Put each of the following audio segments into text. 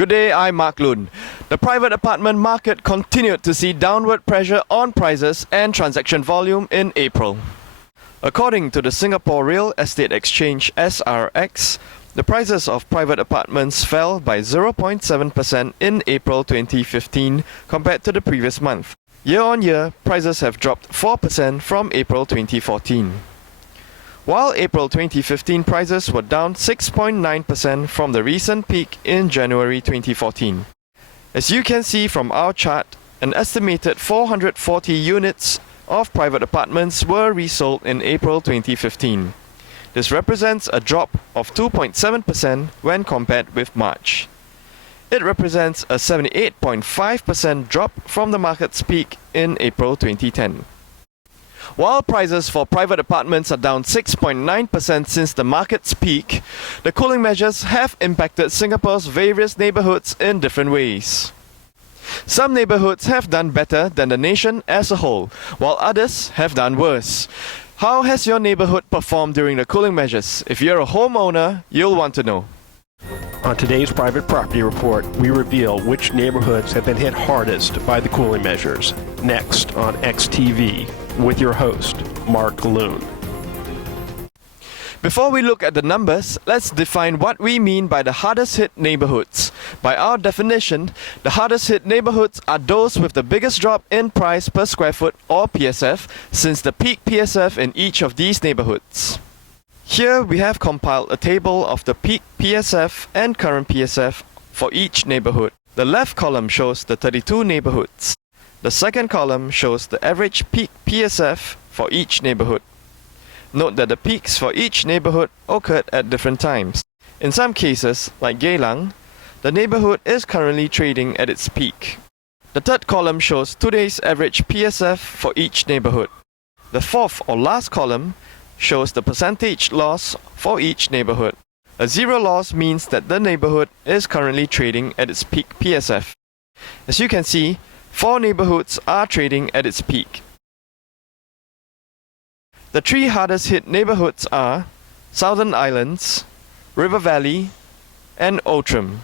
Good day, I'm Mark Loon. The private apartment market continued to see downward pressure on prices and transaction volume in April. According to the Singapore Real Estate Exchange (SRX), the prices of private apartments fell by 0.7% in April 2015 compared to the previous month. Year on year, prices have dropped 4% from April 2014. While April 2015 prices were down 6.9% from the recent peak in January 2014. As you can see from our chart, an estimated 440 units of private apartments were resold in April 2015. This represents a drop of 2.7% when compared with March. It represents a 78.5% drop from the market's peak in April 2010. While prices for private apartments are down 6.9% since the market's peak, the cooling measures have impacted Singapore's various neighbourhoods in different ways. Some neighbourhoods have done better than the nation as a whole, while others have done worse. How has your neighbourhood performed during the cooling measures? If you're a homeowner, you'll want to know. On today's Private Property Report, we reveal which neighborhoods have been hit hardest by the cooling measures. Next on XTV, with your host, Mark Loon. Before we look at the numbers, let's define what we mean by the hardest hit neighbourhoods. By our definition, the hardest hit neighbourhoods are those with the biggest drop in price per square foot or PSF since the peak PSF in each of these neighbourhoods. Here we have compiled a table of the peak PSF and current PSF for each neighbourhood. The left column shows the 32 neighbourhoods. The second column shows the average peak PSF for each neighbourhood. Note that the peaks for each neighbourhood occurred at different times. In some cases, like Geylang, the neighbourhood is currently trading at its peak. The third column shows today's average PSF for each neighbourhood. The fourth or last column shows the percentage loss for each neighbourhood. A zero loss means that the neighbourhood is currently trading at its peak PSF. As you can see, 4 neighbourhoods are trading at its peak. The 3 hardest hit neighbourhoods are Southern Islands, River Valley, and Outram.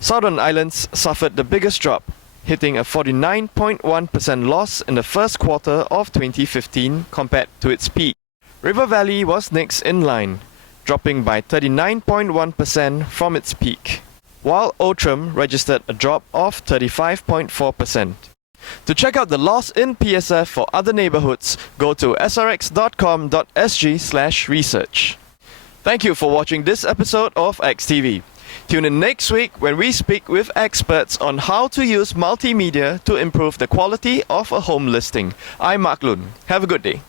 Southern Islands suffered the biggest drop, hitting a 49.1% loss in the first quarter of 2015 compared to its peak. River Valley was next in line, dropping by 39.1% from its peak, while Outram registered a drop of 35.4%. To check out the loss in PSF for other neighbourhoods, go to srx.com.sg/research. Thank you for watching this episode of XTV. Tune in next week when we speak with experts on how to use multimedia to improve the quality of a home listing. I'm Mark Loon. Have a good day.